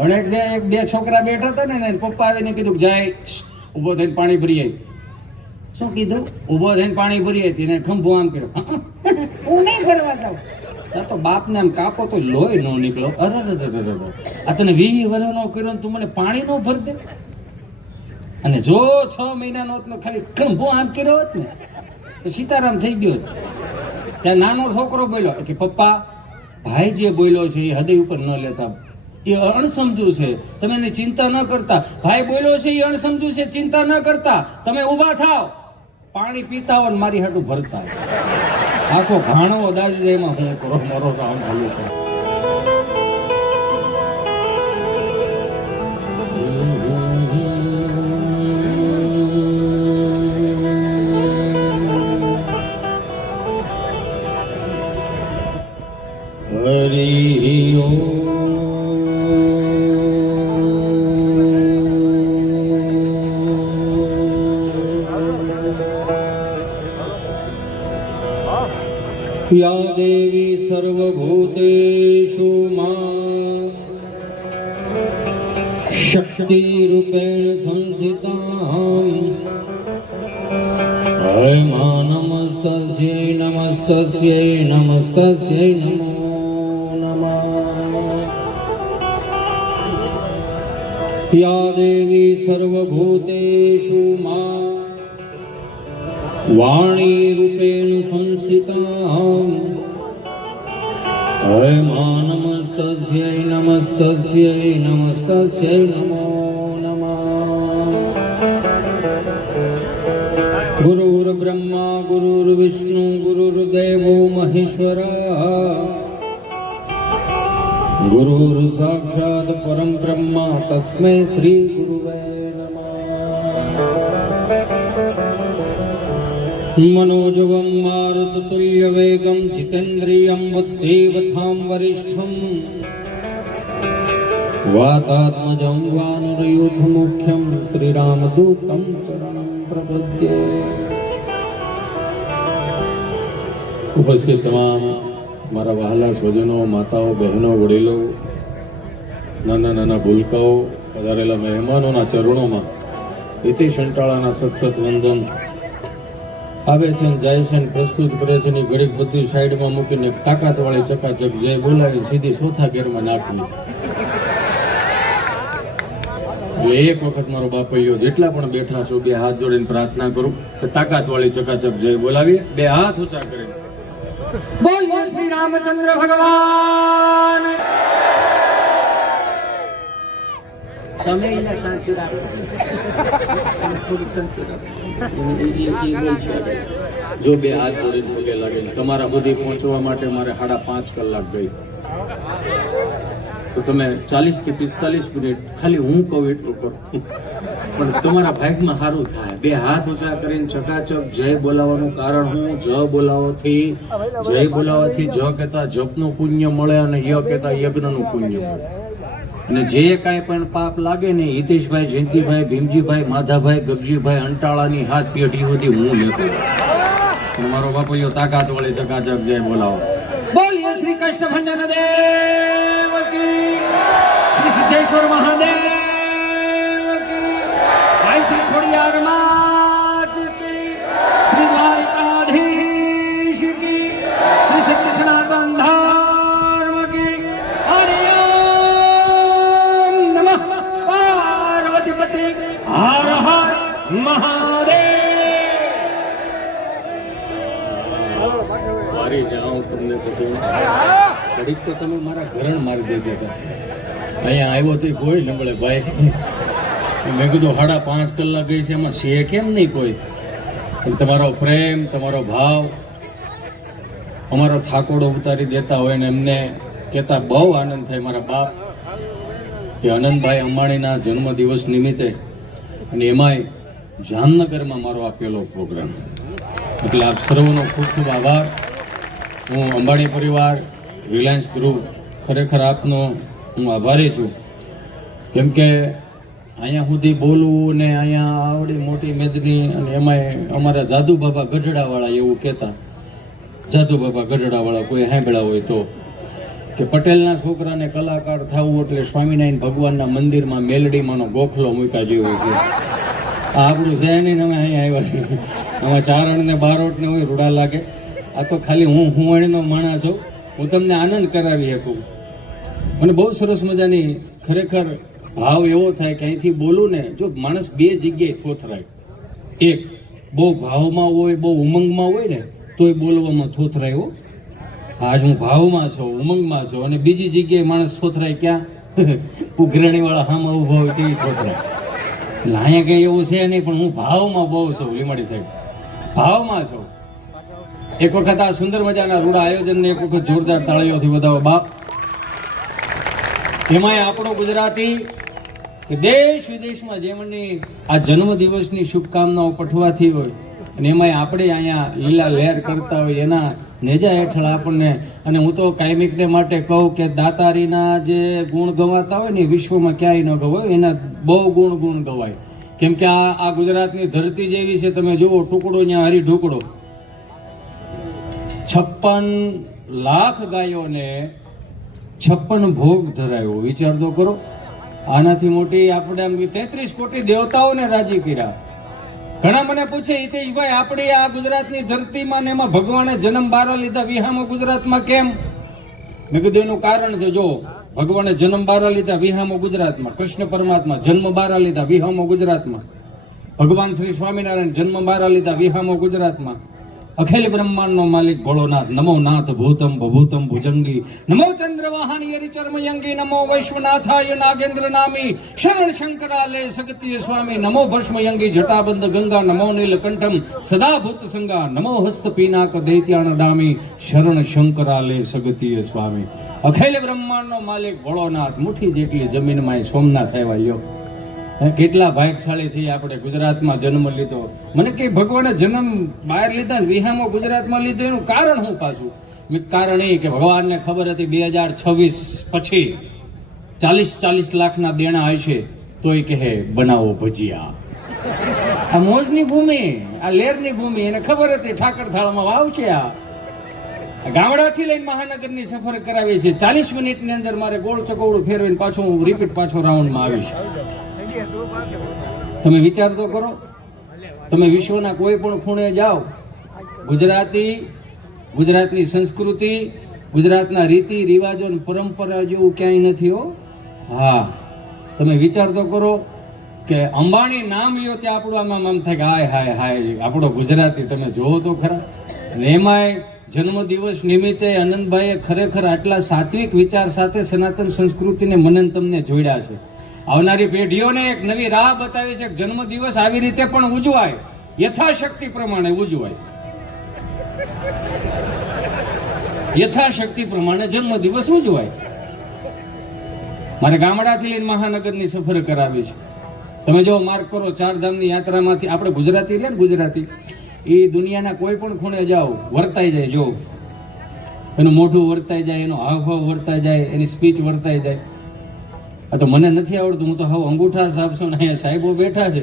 પણ બે છોકરા બેઠા હતા ને પપ્પા આવીને કીધું કે જાય ઊભો થઈને પાણી ભરી આવી. શું કીધું? ઊભો થઈને પાણી ભરી આવી. એને ખંભો આમ કર્યો, હું નહીં ભરવા જાઉં. તો બાપને આમ કાપો તો લોહી નો નીકળો. અરે આ તને 20 વર્ષનો કર્યો તું મને પાણી નો ભર દે. અને જો 6 મહિનાનો હતો ખાલી ખંભો આમ કર્યો હોત ને તો સીતારામ થઈ ગયો. ત્યાં નાનો છોકરો બોલ્યો કે પપ્પા ભાઈ જે બોલ્યો છે એ હૃદય ઉપર ન લેતા, એ અણસમજુ છે, તમે એની ચિંતા ન કરતા. ભાઈ બોલ્યો છે એ અણસમજુ છે, ચિંતા ન કરતા, તમે ઊભા થાવ, પાણી પીતા હો ને મારી હાટું ભરતા. આખો ઘાણો દાદી એમાં હું કરો મારો કામ ભલું છે. હરિ ઓમ. યા દેવી સર્વભૂતેષુ માં શક્તિરૂપેણ સંસ્થિતા હય મા નમસ્તસ્યૈ નમસ્તસ્યૈ નમસ્તસ્યૈ નમો નમઃ. યા દેવી સર્વભૂતેષુ માં વાણી રૂપેણ સંસ્થિતા હય મા નમસ્તસ્યૈ નમસ્તસ્યૈ નમસ્તસ્યૈ નમો નમઃ. ગુરુર બ્રહ્મા ગુરુર વિષ્ણુ ગુરુર્દેવો મહેશ્વરઃ ગુરુર સાક્ષાત પરમ બ્રહ્મા તસ્મૈ શ્રી ગુરુવે નમઃ. मनोजवं मारुततुल्यवेगं जितेन्द्रियं बुद्धिवतां वरिष्ठं वातात्मजं वानरयूथमुख्यं श्रीरामदूतं चरणं प्रपद्ये. ઉપસ્થિત તમામ મારા વહાલા સ્વજનો, માતાઓ, બહેનો, વડીલો, નાના નાના ભૂલકાઓ, પધારેલા મહેમાનોના ચરણોમાં ઇતિ સંટાળાના સત્સત વંદન આવે છે, જાય છે, પ્રસ્તુત કરે છે. ની ઘડીક બધી સાઈડમાં મૂકીને તાકાત વાળી ચકાચક જય બોલાવી સીધી ચોથા ગેરમાં નાખવી. એટલે એક વખત મારો બાપૈયો જેટલા પણ બેઠા છો બે હાથ જોડીને પ્રાર્થના કરું કે તાકાત વાળી ચકાચક જય બોલાવીએ. બે હાથ ઊંચા કરીને બોલીએ શ્રી રામચંદ્ર ભગવાન. સમયને શાંતિ રાખો, થોડીક શાંતિ રાખો. જો બે હાથ જોડીને પગે લાગે તમારા સુધી પહોંચવા માટે મારે 5.5 કલાક ગઈ, તો તમે 40 થી 45 મિનિટ ખાલી હું કહું એટલું કરો, પણ તમારા ભાગમાં સારું થાય. બે હાથ ઊંચા કરીને ચકાચક જય બોલાવવાનું કારણ હું જ બોલાવવાથી, જય બોલાવવાથી જ કહેતા જપનું પુણ્ય મળે અને ય કહેતા યજ્ઞનું પુણ્ય મળે. અને જે કાંઈ પણ પાપ લાગે ને હિતેશભાઈ, જયંતિભાઈ, ભીમજીભાઈ, માધાભાઈ, ગગજીભાઈ, અંટાળાની હાથ પેઢી સુધી હું લેતો. મારો બાપુયો તાકાત વાળી ચકાચક જય બોલાવો. બોલીએ શ્રી કૃષ્ણ ભંજન દેવ કી, શ્રી સિદ્ધેશ્વર મહાદેવ કી, ભાઈ શ્રી ખોડિયાર માત કી, શ્રી દ્વારિકાધીશ કી, શ્રી સત્ય સનાતન ધર્મ કી. હર હર મહાદેવ. મારી જાઉં તમને બધું ઘડીક તો તમે મારા ઘરણ મારી દઈ દેતા. અહીંયા આવ્યો તો કોઈ ન મળે ભાઈ. મેં કીધું 5.5 કલાક ગઈ છે, એમાં છે કેમ નહીં કોઈ. પણ તમારો પ્રેમ, તમારો ભાવ અમારો થાકોડો ઉતારી દેતા હોય ને એમને કહેતા બહુ આનંદ થાય. મારા બાપ કે આનંદભાઈ અંબાણીના જન્મદિવસ નિમિત્તે અને એમાંય જામનગરમાં મારો આપેલો પ્રોગ્રામ, એટલે આપ સર્વનો ખૂબ ખૂબ આભાર. હું અંબાણી પરિવાર, રિલાયન્સ ગ્રુપ, ખરેખર આપનો હું આભારી છું. કેમ કે અહીંયા સુધી બોલવું ને અહીંયા આવડી મોટી મેદની, અને એમાંય અમારા જાદુ બાબા ગઢડાવાળા એવું કહેતા, જાદુ બાબા ગઢડાવાળા કોઈ સાંભળ્યા હોય તો, કે પટેલના છોકરાને કલાકાર થવું એટલે સ્વામિનારાયણ ભગવાનના મંદિરમાં મેલડીમાંનો ગોખલો મૂક્યા જેવો છે. આ આપણું છે નહીં, અમે અહીંયા આવ્યા છીએ. આમાં ચારણ ને બારોટ ને હોય રૂડા લાગે. આ તો ખાલી હું એનો માણસ છું, હું તમને આનંદ કરાવી શકું. મને બહુ સરસ મજાની ખરેખર ભાવ એવો થાય કે અહીંથી બોલું ને, જો માણસ બે જગ્યાએ થોથરાય. એક બહુ ભાવમાં હોય, બહુ ઉમંગમાં હોય ને તોય બોલવામાં થોથરાય હો. આજ હું ભાવમાં છું, ઉમંગમાં છું, અને બીજી જગ્યાએ માણસ થોથરાય ક્યાં? ઉઘરાણી વાળા હામાં ઉભા હોય તેવી થોથરાય. એટલે અહીંયા કંઈ એવું છે નહીં, પણ હું ભાવમાં બહુ છું લીમાડી સાહેબ, ભાવમાં છું. એક વખત આ સુંદર મજાના રૂડા આયોજનને એક વખત જોરદાર તાળીઓથી વધાવો બાપ. એમાંય આપણો ગુજરાતી કે દેશ વિદેશમાં જેમની આ જન્મ દિવસની શુભકામનાઓ પઠવાતી હોય અને એમાંય આપણે અહીંયા લીલા લહેર કરતા હોય એના નેજા હેઠળ આપણને, અને હું તો કાયમિકને માટે કહું કે દાતારીના જે ગુણ ગવાતા હોય ને વિશ્વમાં ક્યાંય ન ગવાય, એના બહુ ગુણ ગવાય. કેમ કે આ ગુજરાતની ધરતી જેવી છે, તમે જુઓ ટુકડો ત્યાં હરી ઢુકડો. 56 લાખ ગાયોને 56 ભોગ ધરાયો. વિચાર તો કરો, આનાથી મોટી આપણે આમ 33 કોટી દેવતાઓને રાજી કર્યા. ઘણા મને પૂછે હિતેશભાઈ આપણે આ ગુજરાતની ધરતીમાં ને એમાં ભગવાને જન્મ બારા લીધા વિહામો ગુજરાતમાં કેમ? મેં કીધું એનું કારણ છે. જો ભગવાને જન્મ બારા લીધા વિહામો ગુજરાતમાં, કૃષ્ણ પરમાત્મા જન્મ બારા લીધા વિહામો ગુજરાતમાં, ભગવાન શ્રી સ્વામિનારાયણ જન્મ બારા લીધા વિહામો ગુજરાતમાં, અખિલ બ્રહ્માંડનો માલિક ભોળોનાથ નમો નાથ ભૂતમ ભભૂતમ ભુજંગી નમો ચંદ્રવાહન યરિચર્મયંગી નમો વૈશ્વનાથાય નાગેન્દ્ર નામી શરણ શંકરાલય સગતીય સ્વામી નમો ભસ્મયંગી જટાબંધ ગંગા નમો નીલકંઠમ સદા ભૂત સંગા નમો હસ્ત પીનાક દૈત્યાણ દામી શરણ શંકરાલય સગતીય સ્વામી. અખિલ બ્રહ્માંડનો માલિક ભોળોનાથ મુઠ્ઠી જેટલી જમીનમાં સોમનાથ આવ્યો. કેટલા ભાગ્યશાળી છીએ આપણે, ગુજરાતમાં જન્મ લીધો. મને કે ભગવાને જન્મ બહાર લીધા ને વિહામો ગુજરાતમાં લીધો, એનું કારણ શું પાછું? કારણ એ કે ભગવાનને ખબર હતી 2026 પછી 40 લાખના દેણા આવશે તોય કહે બનાવો ભજીયા. આ મોજની ભૂમિ, આ લેરની ભૂમિ, એને ખબર હતી ઠાકર થાળમાં વાવશે. આ ગામડાથી લઈને મહાનગરની સફર કરાવી છે. 40 મિનિટની અંદર મારે ગોળ ચકોવડું ફેરવીને પાછું હું રિપીટ પાછો રાઉન્ડમાં આવીશ. તમે વિચાર તો કરો, તમે વિશ્વના કોઈ પણ ખૂણે જાઓ, ગુજરાતની સંસ્કૃતિ, ગુજરાતના રીતિ રિવાજો અને પરંપરા જેવું ક્યાંય નથી હો. હા, તમે વિચાર તો કરો કે અંબાણી નામ લ્યો ત્યાં આપણું આમ થાય કે હાય હાય આપણો ગુજરાતી. તમે જોવો તો ખરા. અને એમાંય જન્મદિવસ નિમિત્તે આનંદભાઈએ ખરેખર આટલા સાત્વિક વિચાર સાથે સનાતન સંસ્કૃતિને મને તમને જોડ્યા છે. આવનારી પેઢીઓને એક નવી રાહ બતાવી છે. જન્મદિવસ આવી રીતે પણ ઉજવાય, યથાશક્તિ પ્રમાણે ઉજવાય. યથાશક્તિ પ્રમાણે જન્મદિવસ ઉજવાય. મારે ગામડાથી લઈને મહાનગરની સફર કરાવી છે. તમે જો માર્ક કરો, 4 ધામની યાત્રામાંથી આપણે ગુજરાતી રહ્યા ને, ગુજરાતી એ દુનિયાના કોઈ પણ ખૂણે જાઓ વર્તાઈ જાય. જો એનું મોઢું વર્તાઈ જાય, એનો હાવભાવ વર્તાઈ જાય, એની સ્પીચ વર્તાઈ જાય. આ તો મને નથી આવડતું, હું તો હાવ અંગૂઠા સાહેબ છું ને અહીંયા સાહેબો બેઠા છે.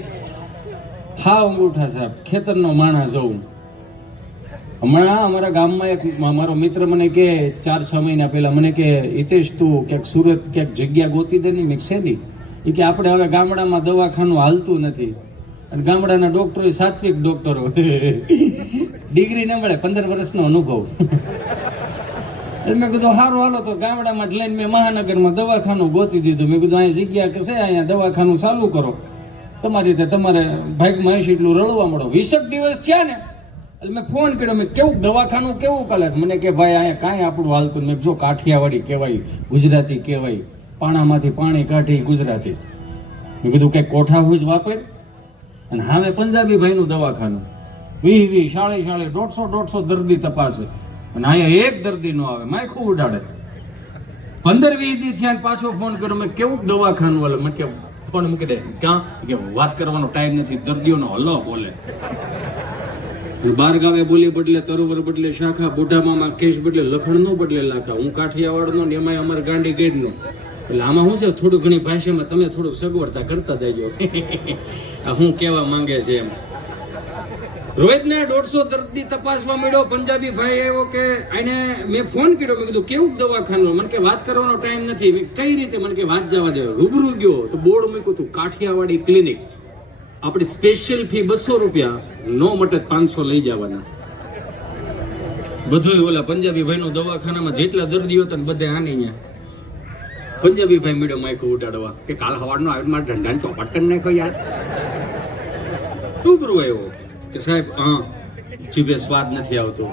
હાવ અંગૂઠા સાહેબ, ખેતરનો માણસ જોઉં. હમણાં અમારા ગામમાં એક મારો મિત્ર મને કે 4-6 મહિના પહેલા મને કે હિતેશ તું ક્યાંક સુરત ક્યાંક જગ્યા ગોતી દે નહીં. મેં શેની? એ કે આપણે હવે ગામડામાં દવાખાનું હાલતું નથી અને ગામડાના ડોક્ટરો સાત્વિક ડોક્ટરો, ડિગ્રી ન મળે, 15 વર્ષનો અનુભવ. મેં કીધું સારું હાલો તો ગામડામાં જ લઈને મેં મહાનગરમાં દવાખાનું ગોતી દીધું. મેં કીધું અહીંયા જગ્યા છે, અહીંયા દવાખાનું ચાલુ કરો, તમારી રીતે તમારે ભાગમાં હશે એટલું રડવા મળો. 20 દિવસ થયા ને એટલે મેં ફોન કર્યો, મેં કેવું દવાખાનું કેવું કાલે? મને કે ભાઈ અહીંયા કાંઈ આપણું હાલતું. મેં જો કાઠિયાવાડી કહેવાય, ગુજરાતી કહેવાય, પાણામાંથી પાણી કાઢી ગુજરાતી. મેં કીધું કંઈક કોઠા હુજ વાપર. અને હામે પંજાબી ભાઈનું દવાખાનું, 20 40 150 દર્દી તપાસે અને અહીંયા એક દર્દી નો આવે, માયખું ઉડાડે. 15-20 દી થયા પાછો ફોન કર્યો, મેં કેવું દવાખાનું હાલે? મેં કે ફોન મૂકી દે. ક્યાં? કે વાત કરવાનો ટાઈમ નથી, દર્દીઓનો હલ્લો બોલે. 12 ગાવે બોલી બદલે તરોવર બદલે શાખા, બુઢામાં કેશ બદલે લખણ નો બદલે લાખા. હું કાઠિયાવાડનો ને એમાંય અમારે ગાંડી ગેડનો. એટલે આમાં શું છે, થોડું ઘણી ભાષામાં તમે થોડુંક સગવડતા કરતા દેજો. આ હું કહેવા માંગે છે એમ. રોહિતને 150 દર્દી તપાસવા મળ્યો. પંજાબી ભાઈ એવો કે આને મેં ફોન કર્યો, મેં કીધું કેવું દવાખાનું? મને કે વાત કરવાનો ટાઈમ નથી. મેં કઈ રીતે? મને કે વાત જવા દે. રૂબરૂ ગયો તો બોર્ડ મૂક્યું હતું કાઠિયાવાડી ક્લિનિક. આપણી સ્પેશિયલ ફી 200 રૂપિયા, નો મટે 500 લઈ જવાના. બધું ઓલા પંજાબી ભાઈનું દવાખાનામાં જેટલા દર્દીઓ હતા ને બધે આની અહીંયા. પંજાબી ભાઈ મીડિયો માઇક ઉડાડવા કે કાલ સવારનો આવીને મારા ઢંઢાને ચોપાટ કરી નાખો યાર. રૂબરૂ આવ્યો કે સાહેબ હા જીભે સ્વાદ નથી આવતો.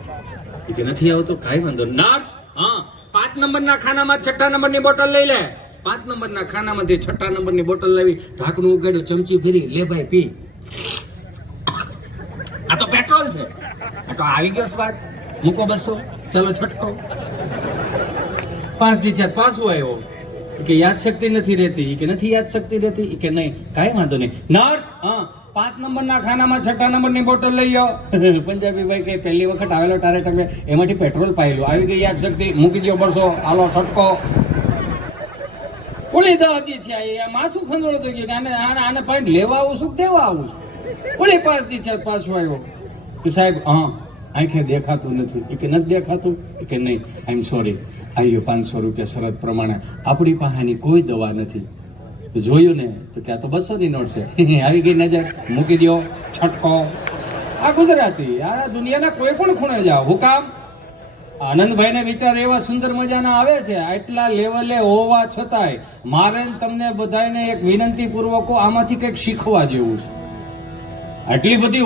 કે નથી આવતો કાંઈ વાંધો. નર્સ હા 5 નંબરના ખાનામાં 6 નંબરની બોટલ લઈ લે. 5 નંબરના ખાનામાંથી 6 નંબરની બોટલ લાવી, ઢાંકણું ઉગાડ્યું, ચમચી ફેરી, લે ભાઈ પી. આ તો પેટ્રોલ છે, આ તો આવી ગયો સ્વાદ. મૂકો 200, ચલો છટકો. 5 દી છે પાછું આવ્યો કે યાદ શક્તિ નથી રહેતી. કે નથી યાદ શક્તિ રહેતી? કે નહીં કાંઈ વાંધો નહીં. નર્સ હા 5 નંબરના ખાનામાં 6 નંબરની બોટલ લઈ આવો. પંજાબી ભાઈ કે પહેલી વખત આવેલો તારે તમે એમાંથી પેટ્રોલ પાયેલું, આવી ગઈ યાદ શક્તિ, મૂકી દો 200, હાલો છટકો. ઓલી દાદી છે આ માથું ખંડોળો થઈ ગયું કે આને પાણી લેવા આવું છું દેવા આવું છું. ઓલી 5 દી છે પાછો આવ્યો કે સાહેબ હા આંખે દેખાતું નથી. એ કે નથી દેખાતું? એ કે નહીં, આઈ એમ સોરી. આવ્યો 500 રૂપિયા શરત પ્રમાણે. આપણી પાસેની કોઈ દવા નથી. તો જોયું ને તો કે આ તો 200 ની નોટ છે. આવી ગઈ નજર, મૂકી દો છટકો. આ ગુજરાતી, આ દુનિયાના કોઈ પણ ખૂણે જાઓ. હું કામ? આનંદભાઈને વિચાર એવા સુંદર મજાના આવે છે. આટલા લેવલે હોવા છતાંય મારે તમને બધાને એક વિનંતી પૂર્વક આમાંથી કંઈક શીખવા જેવું છે. આટલી બધી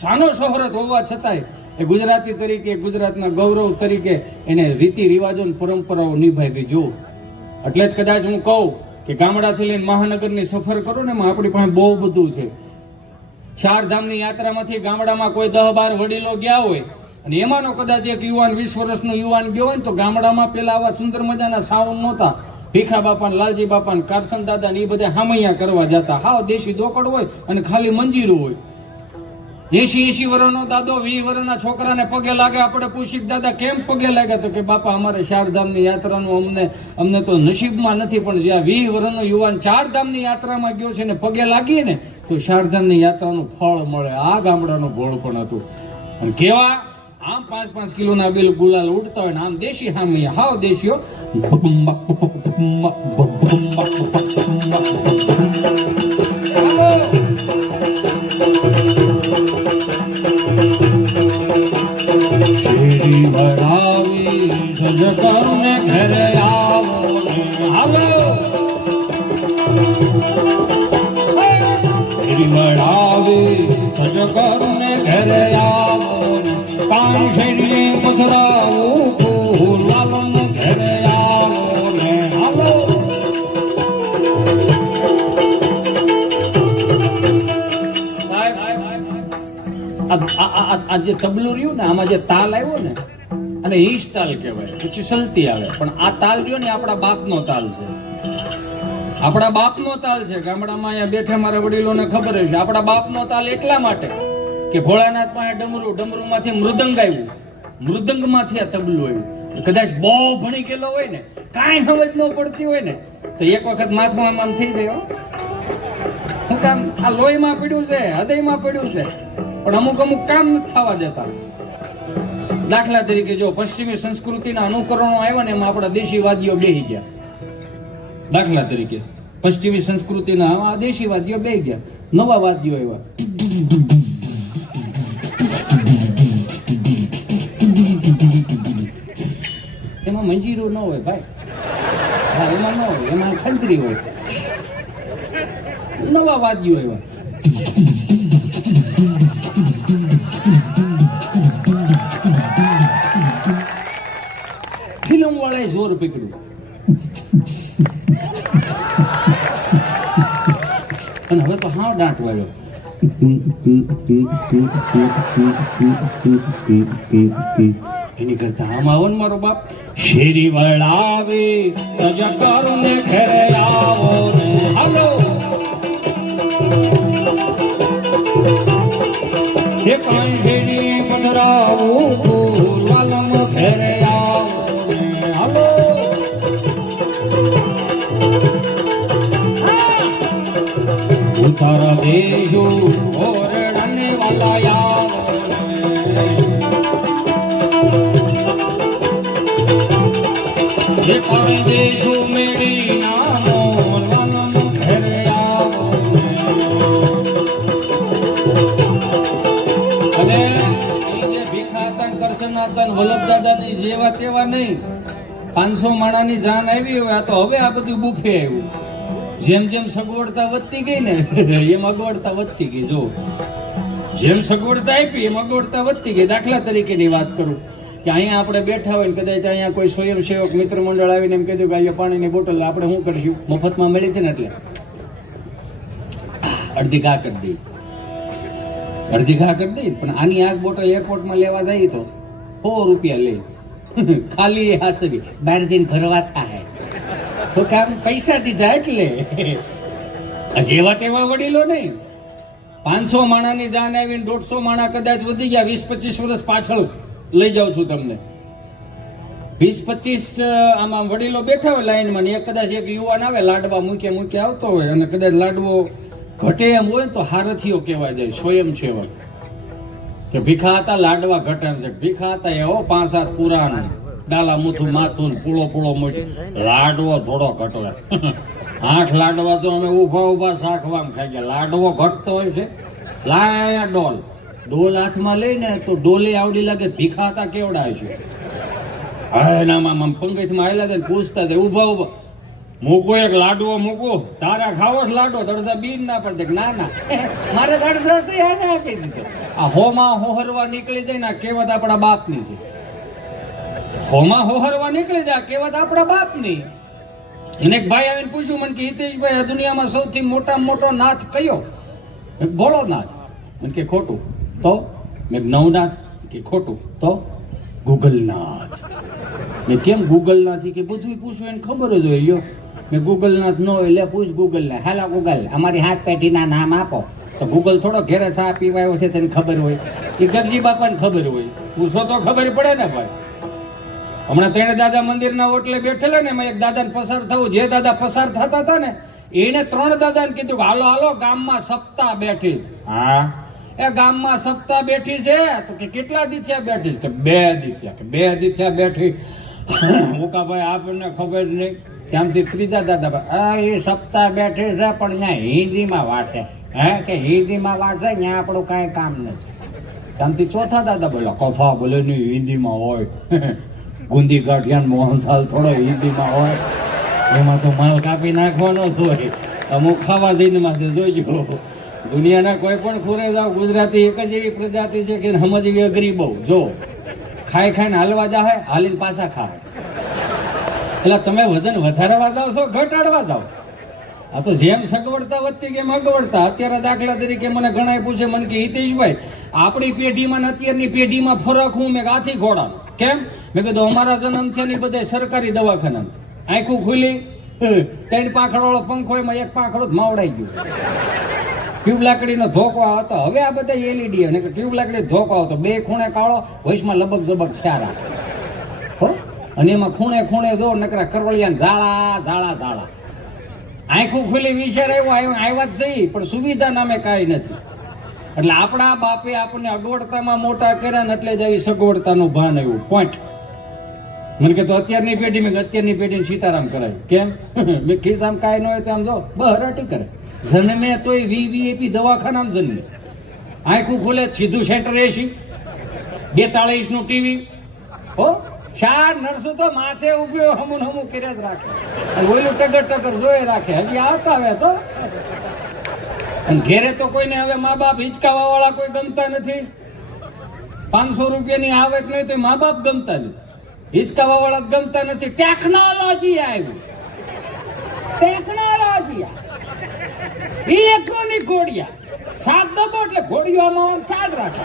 શાનો શોહરત હોવા છતાંય એ ગુજરાતી તરીકે, ગુજરાતના ગૌરવ તરીકે એને રીતિ રિવાજો અને પરંપરાઓ નિભાવી જો. એટલે જ કદાચ હું કહું કે ગામડાથી લઈને મહાનગરની સફર કરો ને એમાં આપણી પાસે બહુ બધું છે. 4 ધામની યાત્રામાંથી ગામડામાં કોઈ 10-12 વડીલો ગયા હોય અને એમાંનો કદાચ એક યુવાન 20 વર્ષનો યુવાન ગયો હોય ને તો ગામડામાં પેલા આવા સુંદર મજાના સાઉન્ડ નહોતા. ભીખા બાપા, લાલજી બાપા, કારસન દાદા ને એ બધા હામૈયા કરવા જતા. હાવ દેશી દોકડ હોય અને ખાલી મંજીરું હોય. 80 વર્ષનો દાદો 20 વર્ષના છોકરાને પગે લાગે. આપણે પૂછી દાદા કેમ પગે લાગ્યા? તો કે બાપા અમારે 4 ધામની યાત્રાનું અમને તો નસીબમાં નથી, પણ જ્યાં 20 વર્ષનો યુવાન 4 ધામની યાત્રામાં ગયો છે ને પગે લાગીએ ને તો 4 ધામની યાત્રાનું ફળ મળે. આ ગામડાનું ભોળ પણ હતું. અને કેવા આમ 5-5 કિલોના બિલ ગુલાલ ઉડતા હોય ને આમ દેશી હામિયા, હાવ દેશીઓ. શેરી વળાવી સજ કરને ઘરે આવો ને હાલો. શેરી વળાવી સજ કરને ઘરે આવો ને પાન શેરી મથરાવું ફૂલ લાલમ ઘરે આવો ને હાલો. આ જે તબલું રહ્યું ને આમાં જે તાલ આવ્યો ને અને ઈશ તાલ કહેવાય, પછી સલતી આવે. પણ આ તાલ રહ્યો ને આપણા બાપનો તાલ છે. આપણા બાપનો તાલ છે. ગામડામાં અહીંયા બેઠા મારા વડીલોને ખબર છે. આપણા બાપનો તાલ એટલા માટે કે ભોળાનાથ પાસે ડમરૂમાંથી મૃદંગ આવ્યું, મૃદંગમાંથી આ તબલું આવ્યું. કદાચ બહુ ભણી ગયેલો હોય ને, કાંઈ સમજ ન પડતી હોય ને તો એક વખત માથું આમ થઈ જાય. શું કામ? આ લોહીમાં પડ્યું છે, હૃદયમાં પડ્યું છે, પણ અમુક કામ નથી થવા દેતા. દાખલા તરીકે જો પશ્ચિમી સંસ્કૃતિના અનુકરણો આવ્યા ને એમાં આપણા દેશી વાદીઓ બેહી ગયા. દાખલા તરીકે પશ્ચિમી સંસ્કૃતિના દેશી વાદીઓ બેહી ગયા, નવા વાદીઓ આવ્યા. એમાં મંજીરું ન હોય ભાઈ, હા એમાં ન હોય, એમાં ખંતરી હોય. નવા વાદીઓ આવ્યા. ફિલ્મ વાળાએ જોર પકડ્યું અને હવે તો હાવ દાંટ વાળ્યો. એની કરતા આમ આવો ને મારો બાપ. શેરી વળાવે સજ કરને ઘરે આવો ને હાલો. હે કાંઈ શેરી પધરાવું ફૂલ વાલમ ઘરે આવો ને હાલો. ઉતારા દેજો ઓરડાને વાલા આવો જે પાણી દેશું મેળી નામો વાલા ઘરે આવો અને એ જે ભીખાતન કરશનાતન વલ્લભદાદાની જેવા તેવા નહીં 500 માણાની જાન આવી હોય આ તો હવે આ બધું બુફે આવ્યું જેમ જેમ સગવડતા વધતી ગઈ ને એમ અગવડતા વધતી ગઈ જો જેમ સગવડતા આપી એમ અગવડતા વધતી ગઈ દાખલા તરીકેની વાત કરું કે અહીંયા આપણે બેઠા હોય ને કદાચ અહીંયા કોઈ સ્વયંસેવક મિત્ર મંડળ આવીને એમ કીધું કે અહીંયા પાણીની બોટલ આપણે શું કરીશું મફતમાં મળી છે ને એટલે અડધી ઘા કરી દઈ અડધી ઘા કરી દઈ પણ આની આ બોટલ એરપોર્ટમાં લેવા જાય તો 100 રૂપિયા લે ખાલી હાસરી બહાર જઈને ભરવા થાય તો કામ પૈસા દીધા એટલે જેવા તેવા વડીલો નહીં 500 માણાની જાન આવીને 150 માણા કદાચ વધી ગયા 20-25 વર્ષ પાછળ લઈ જાઉં છું તમને 20-25 આમાં વડીલો બેઠા હોય લાઈનમાં ને કદાચ એક યુવાન આવે લાડવા મૂકે આવતો હોય અને કદાચ લાડવો ઘટે એમ હોય તો હારથીઓ કહેવાય જાય સ્વયંસેવક કે ભીખા હતા લાડવા ઘટે એમ છે ભીખા હતા એવો 5-7 પુરાણ ડાલા મૂથું માથું પૂળો મોટી લાડવો થોડો ઘટવે 8 લાડવા તો અમે ઊભા શાખવામ ખાઈ ગયા લાડવો ઘટતો હોય છે લાયા ડોલ હાથમાં લઈને તો ડોલે આવડી લાગે ભીખા હતા કેવડા છે હા એનામાં પંકજમાં આવેલા હતા પૂછતા હતા ઊભા મૂકો એક લાડવો મૂકો તારા ખાવો જ લાડવો દડધા બીન ના પડે ના મારે દડધા તો એને આપી દીધો આ હોમાં હોહરવા નીકળી જાય ને કહેવત આપણા બાપની છે હોમાં હોહરવા નીકળી જાય કહેવત આપણા બાપની એને એક ભાઈ આવીને પૂછ્યું મને કે હિતેશભાઈ આ દુનિયામાં સૌથી મોટો નાથ કયો ભોળોનાથ મને કે ખોટું તો મેં નવનાથ કે ખોટું તો ગૂગલનાથ મેં કેમ ગૂગલનાથ કે બધું પૂછવું એને ખબર જ હોય યો મેં ગૂગલનાથ ન હોય લે પૂછ ગૂગલને હાલા ગૂગલ અમારી હાથ પેઢીના નામ આપો તો ગૂગલ થોડો ઘેરે ચા પીવાયો છે તેને ખબર હોય એ ગગજી બાપાને ખબર હોય પૂછો તો ખબર પડે ને ભાઈ હમણાં તેણે દાદા મંદિરના ઓટલે બેઠેલા ને એમાં એક દાદાને પસાર થવું જે દાદા પસાર થતા હતા ને એને 3 દાદાને કીધું કે હાલો ગામમાં સપ્તાહ બેઠી હા એ ગામમાં સપ્તાહ બેઠી છે તો કે કેટલા દી થયા બેઠી કે 2 દી થયા કે 2 દી થયા બેઠી મુકાભાઈ આપણને ખબર નહીં ત્યાંથી ત્રીજા દાદા એ સપ્તાહ બેઠી છે પણ ત્યાં હિન્દીમાં વાંચે કે હિન્દીમાં વાંચે ત્યાં આપણું કાંઈ કામ નથી ત્યાંથી ચોથા દાદા બોલો કથા બોલે નહીં હિન્દીમાં હોય ગુંદી ગાંઠિયા મોહનથાલ થોડો હિન્દીમાં હોય એમાં તો માલ કાપી નાખવાનો જ હોય અમુક ખાવા દિનમાં છે જોઈજો દુનિયાના કોઈ પણ ખૂણે જાઓ ગુજરાતી એક જ એવી પ્રજાતિ છે કે સમજવી અઘરી બહુ જો ખાઈને હાલવા જાય હાલીને પાછા ખાય એટલે તમે વજન વધારવા જાઓ છો ઘટાડવા જાઓ આ તો જેમ સગવડતા વધતી કેમ અગવડતા અત્યારે દાખલા તરીકે મને ઘણા પૂછે મને કે હિતેશભાઈ આપણી પેઢીમાં ને અત્યારની પેઢીમાં ફરક હું મેં હાથી ઘોડા કેમ મેં કીધું અમારા જન્મ છે ને બધા સરકારી દવાખાના આંખું ખુલી 3 પાંખડવાળો પંખો એમાં 1 પાંખડો જ માવડાઈ ગયું ટ્યુબ લાકડીનો ધોકો આવતો હવે આ બધા એલઈડી અને ટ્યુબ લાકડી ધોકો આવતો 2 ખૂણે કાળો વૈશમાં લબક જબક ખ્યારા હો અને એમાં ખૂણે જો નકરા કરવળિયા ઝાળા આંખું ખુલી વિચાર આવ્યા જ જઈ પણ સુવિધા નામે કાંઈ નથી એટલે આપણા બાપે આપણને અગવડતામાં મોટા કર્યા ને એટલે જ આવી સગવડતાનું ભાન આવ્યું પોઈન્ટ મને કે તો અત્યારની પેઢીને સીતારામ કરાય કેમ મેં ખિસ્સામ કાંઈ ન હોય તો આમ જો બહરાટી કરે જન્મે તોય વીવીઆઈપી દવાખાનામાં જન્મે આંખું ખુલે સીધું સેન્ટર એસી 42 નું ટીવી હો 4 નર્સો તો માથે ઉભ્યો હમું કર્યા જ રાખે ઓલું ટગર જોઈ રાખે હજી આવતા આવે તો અને ઘેરે તો કોઈને હવે મા બાપ હિંચકાવા વાળા કોઈ ગમતા નથી 500 રૂપિયાની આવક નહીં તો મા બાપ ગમતા નથી હિંચકાવા વાળા ગમતા નથી ટેકનોલોજી આવી ઇલેક્ટ્રોનિક ઘોડિયા 7 દબો એટલે ઘોડીઓ આમાં ચાલ રાખે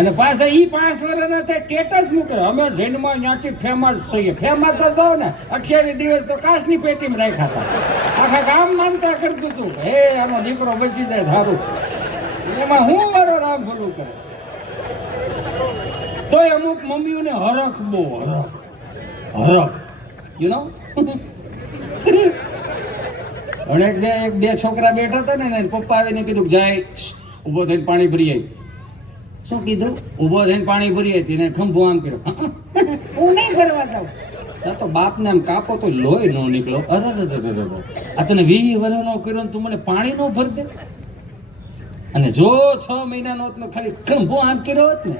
અને પાછા 5 વર્ષના થાય સ્ટેટસ મૂકે અમે જૈનમાં ત્યાંથી ફેમસ થઈએ ફેમસ તો જાવ ને 28 દિવસ તો કાચની પેટીમાં રાખ્યા હતા આખા ગામ માનતા કરતું હતું હે આનો દીકરો બચી જાય ધારું એમાં હું મારો રામ ભલું કરે તો અમુક મમ્મીઓને હરખ બહુ હરખ યુ નો અને એક બે છોકરા બેઠા હતા ને એને પપ્પા આવીને કીધું જાય ઊભો થઈને પાણી ભરી આવી. શું કીધું? ઊભો થઈને પાણી ભરી આવી. એને ખંભો આમ કર્યો. હું નહીં ભરવા દઉં. તો બાપને આમ કાપો તો લોહી નો નીકળો. અરે આ તને 20 વર્ષનો કર્યો ને તું મને પાણી નો ભર દે. અને જો 6 મહિનાનો હતો ખાલી ખંભો આમ કર્યો હોત ને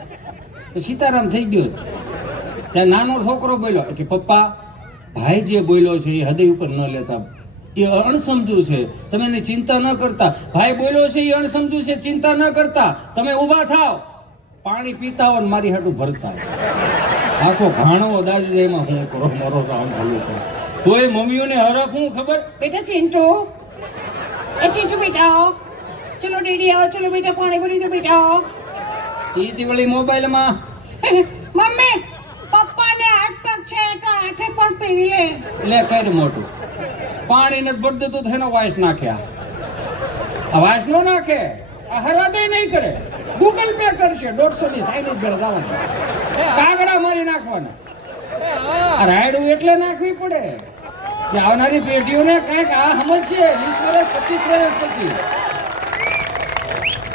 તો સીતારામ થઈ ગયો. ત્યાં નાનો છોકરો બોલ્યો કે પપ્પા ભાઈ જે બોલ્યો છે એ હૃદય ઉપર ન લેતા, એ અણસમજુ છે, તમે એની ચિંતા ન કરતા. ભાઈ બોલ્યો છે એ અણસમજુ છે, ચિંતા ન કરતા, તમે ઊભા થાવ, પાણી પીતા હો ને મારી હાટું ભરતા. આખો ઘાણો દાદી એમાં હું કરો મારો રામ ભલું છે. તો એ મમ્મીઓને હરખ હું ખબર, બેટા ચિંટુ, એ ચિંટુ બેટા ચલો ડેડી આવો, ચલો બેટા પાણી ભરી દો બેટા. એ દીવળી મોબાઈલમાં મમ્મી પપ્પાને હાથ પગ છે તો હાથે પણ પી લે. લે કર મોટું પાણી નથી ભરતું તો એનો વાઇસ નાખ્યા. આ વાઇસ નો નાખે, આ હરાદે નહીં કરે, ગૂગલ પે કરશે 150 ની સાઈડ જ જવાનું, કાગડા મારી નાખવાના. આ રાયડું એટલે નાખવી પડે કે આવનારી પેઢીઓને કંઈક આ સમજ છે. 20 વર્ષ 25 વર્ષ પછી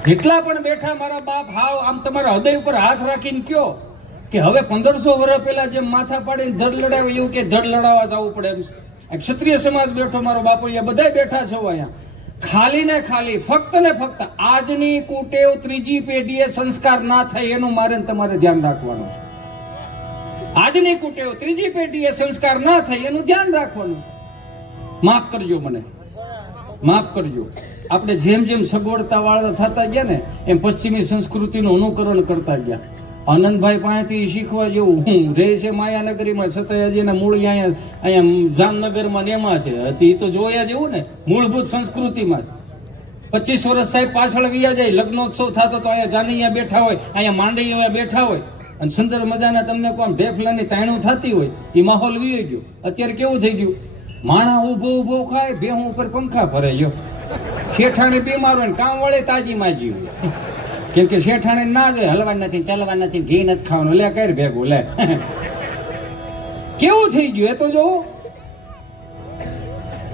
જેટલા પણ બેઠા મારા બાપ હાવ આમ તમારા હૃદય ઉપર હાથ રાખીને કયો કે હવે 1500 વર્ષ પહેલા જેમ માથા પાડીને ધડ લડાવે એવું કે ધડ લડાવવા જવું પડે એમ. ક્ષત્રિય સમાજ બેઠો, મારો બાપુ બધા બેઠા છો અહીંયા. ખાલી ને ખાલી ફક્ત ને ફક્ત આજની કુટેવ ત્રીજી પેઢીએ સંસ્કાર ના થાય એનું મારે તમારે ધ્યાન રાખવાનું છે. આજની કુટેવ ત્રીજી પેઢીએ સંસ્કાર ના થાય એનું ધ્યાન રાખવાનું. માફ કરજો મને, માફ કરજો. આપણે જેમ જેમ સગવડતા વાળા થતા ગયા ને એમ પશ્ચિમી સંસ્કૃતિનું અનુકરણ કરતા ગયા. આનંદભાઈ પાસેથી શીખવા જેવું હું રહે છે માયાનગરીમાં, છતાં હજી એના મૂળ અહીંયા જામનગરમાં ને એમાં છે. એ તો જોયા જેવું ને, મૂળભૂત સંસ્કૃતિમાં. 25 વર્ષ સાહેબ પાછળ વ્યા જાય, લગ્નોત્સવ થતો તો અહીંયા જાનૈયા બેઠા હોય, અહીંયા માંડૈયા બેઠા હોય અને સુંદર મજાના તમને કોણ ઢેફલાની તાણું થતી હોય, એ માહોલ વી ગયો. અત્યારે કેવું થઈ ગયું, માણા ઊભો ઊભો ખાય, ભેહું ઉપર પંખા ભરાઈ ગયો. શેઠાણી બીમાર હોય ને કામ વળે તાજી માજી હોય, કેમ કે શેઠાણી ના જોઈએ, હલવા નથી, ચાલવા નથી, ઘી નથી ખાવાનું, લે કર ભેગું લે. કેવું થઈ ગયું એ તો જોવો.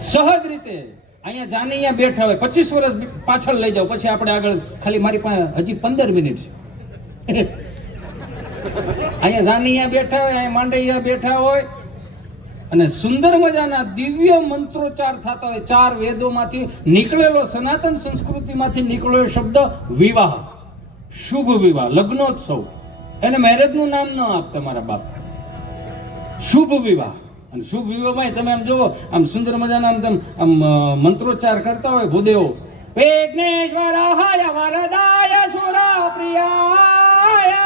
સહજ રીતે અહીંયા જાનૈયા બેઠા હોય, 25 વર્ષ પાછળ લઈ જાઓ, પછી આપણે આગળ. ખાલી મારી પાસે હજી 15 મિનિટ છે. અહીંયા જાનૈયા બેઠા હોય, અહીંયા માંડૈયા બેઠા હોય અને સુંદર મજાના દિવ્ય મંત્રોચ્ચાર થતા હોય. 4 વેદોમાંથી નીકળેલો, સનાતન સંસ્કૃતિમાંથી નીકળેલો શબ્દ વિવાહ, શુભ વિવાહ, લગ્નોત્સવ. એને મેરેજનું નામ ન આપતા મારા બાપ, શુભ વિવાહ. અને શુભ વિવાહમાં તમે આમ જુઓ, આમ સુંદર મજાના આમ મંત્રોચ્ચાર કરતા હોય ભૂદેવો. વિઘ્નેશ્વરાય વરદાય સુરપ્રિયાય